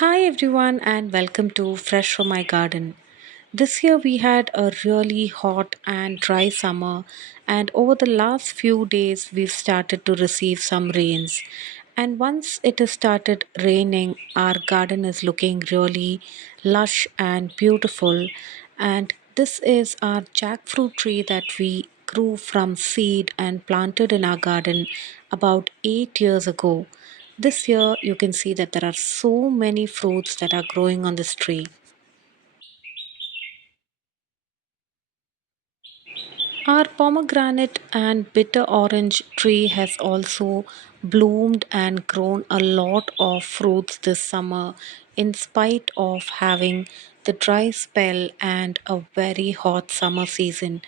Hi everyone and welcome to Fresh from My Garden. This year we had a really hot and dry summer, and over the last few days we've started to receive some rains. And once it has started raining, our garden is looking really lush and beautiful. And this is our jackfruit tree that we grew from seed and planted in our garden about 8 years ago. This year, you can see that there are so many fruits that are growing on this tree. Our pomegranate and bitter orange tree has also bloomed and grown a lot of fruits this summer, in spite of having the dry spell and a very hot summer season.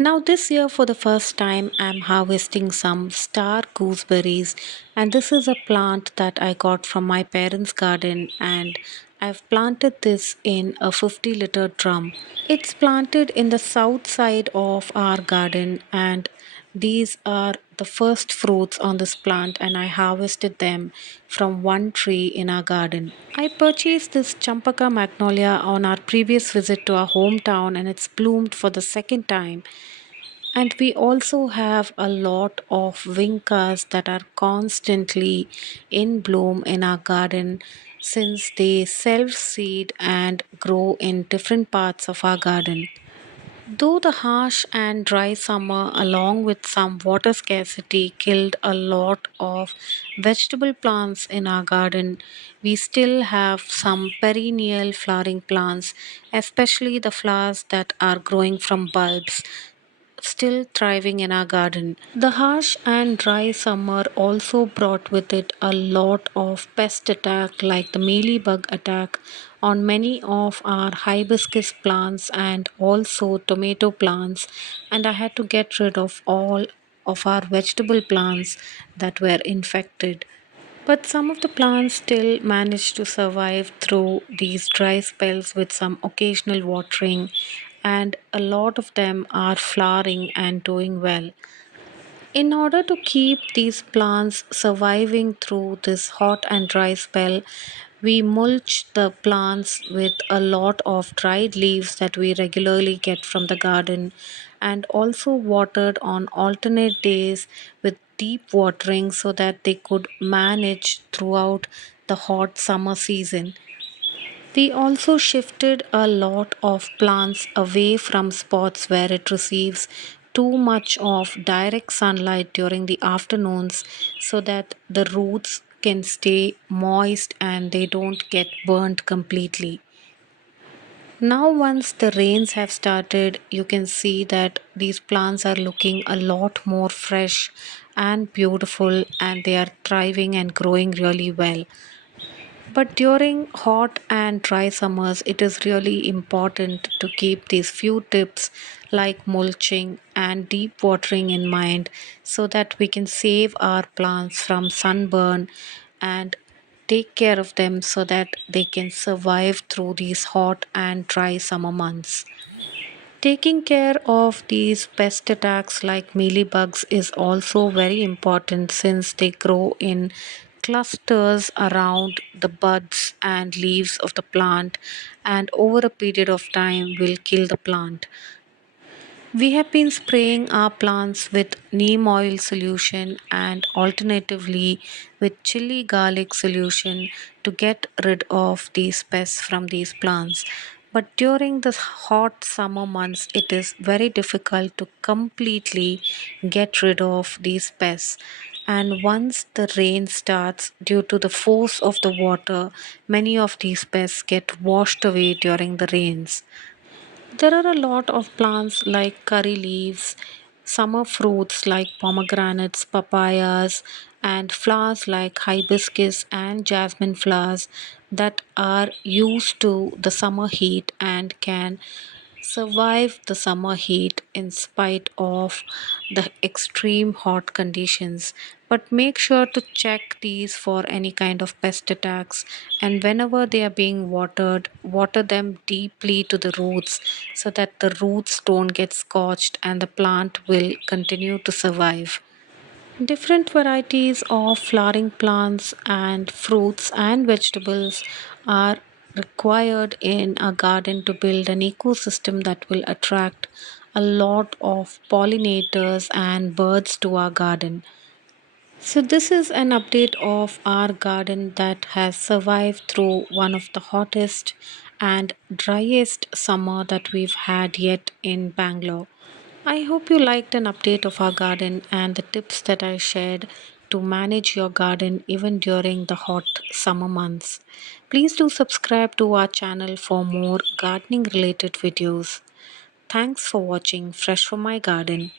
Now, this year, for the first time, I'm harvesting some star gooseberries, and this is a plant that I got from my parents' garden, and I've planted this in a 50-liter drum. It's planted in the south side of our garden, and these are the first fruits on this plant, and I harvested them from one tree in our garden. I purchased this Champaka magnolia on our previous visit to our hometown, and it's bloomed for the second time. And we also have a lot of vincas that are constantly in bloom in our garden since they self seed and grow in different parts of our garden. Though the harsh and dry summer, along with some water scarcity, killed a lot of vegetable plants in our garden, we still have some perennial flowering plants, especially the flowers that are growing from bulbs, still thriving in our garden. The harsh and dry summer also brought with it a lot of pest attack like the mealybug attack on many of our hibiscus plants and also tomato plants, and I had to get rid of all of our vegetable plants that were infected. But some of the plants still manage to survive through these dry spells with some occasional watering, and a lot of them are flowering and doing well. In order to keep these plants surviving through this hot and dry spell, we mulch the plants with a lot of dried leaves that we regularly get from the garden, and also watered on alternate days with deep watering so that they could manage throughout the hot summer season. We also shifted a lot of plants away from spots where it receives too much of direct sunlight during the afternoons so that the roots can stay moist and they don't get burnt completely. Now, once the rains have started, you can see that these plants are looking a lot more fresh and beautiful, and they are thriving and growing really well. But during hot and dry summers, it is really important to keep these few tips like mulching and deep watering in mind so that we can save our plants from sunburn and take care of them so that they can survive through these hot and dry summer months. Taking care of these pest attacks like mealybugs is also very important since they grow in clusters around the buds and leaves of the plant and over a period of time will kill the plant. We have been spraying our plants with neem oil solution and alternatively with chili garlic solution to get rid of these pests from these plants. But during the hot summer months, it is very difficult to completely get rid of these pests. And once the rain starts, due to the force of the water, many of these pests get washed away during the rains. There are a lot of plants like curry leaves, summer fruits like pomegranates, papayas, and flowers like hibiscus and jasmine flowers that are used to the summer heat and can survive the summer heat in spite of the extreme hot conditions. But make sure to check these for any kind of pest attacks, and whenever they are being watered, water them deeply to the roots so that the roots don't get scorched and the plant will continue to survive. Different varieties of flowering plants and fruits and vegetables are required in a garden to build an ecosystem that will attract a lot of pollinators and birds to our garden. So, this is an update of our garden that has survived through one of the hottest and driest summer that we've had yet in Bangalore. I hope you liked an update of our garden and the tips that I shared to manage your garden even during the hot summer months. Please do subscribe to our channel for more gardening related videos. Thanks for watching Fresh from My Garden.